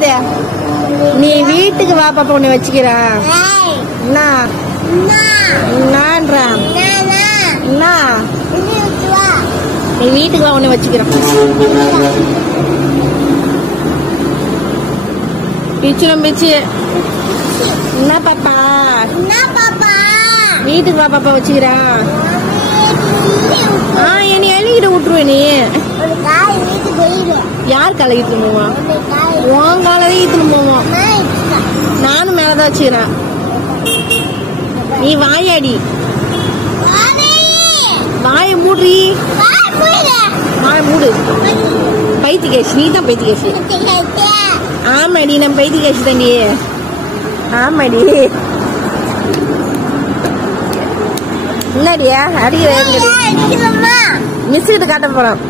என்னது நீ வீட்டுக்கு வா பாப்பா உன்னை வச்சுக்கிறா என்ன என்னன்றா என்ன நீ வீட்டுக்கு வா உன்னை வச்சுக்கிறேன் பிச்சுடும் பிச்சு என்ன பாப்பா வீட்டுக்கு வா பாப்பா வச்சுக்கிறா என்னை அழுகிட்ட விட்டுருவேன் நீ யார் காலை ஈத்துன்னு போவான் உன் காலவே ஈத்துன்னு போவான் நானும் மேலதான் வச்சுக்கிறேன் நீ வாயாடி வாய மூடுறி வாய மூடு பைத்தியகேசி நீ தான் பைத்தியகேசி ஆமாடி நம்ம பைத்தியகேசி தாண்டி ஆமாடி என்னடியா அடிக்கிற மிஸ் கிட்ட காட்ட போறோம்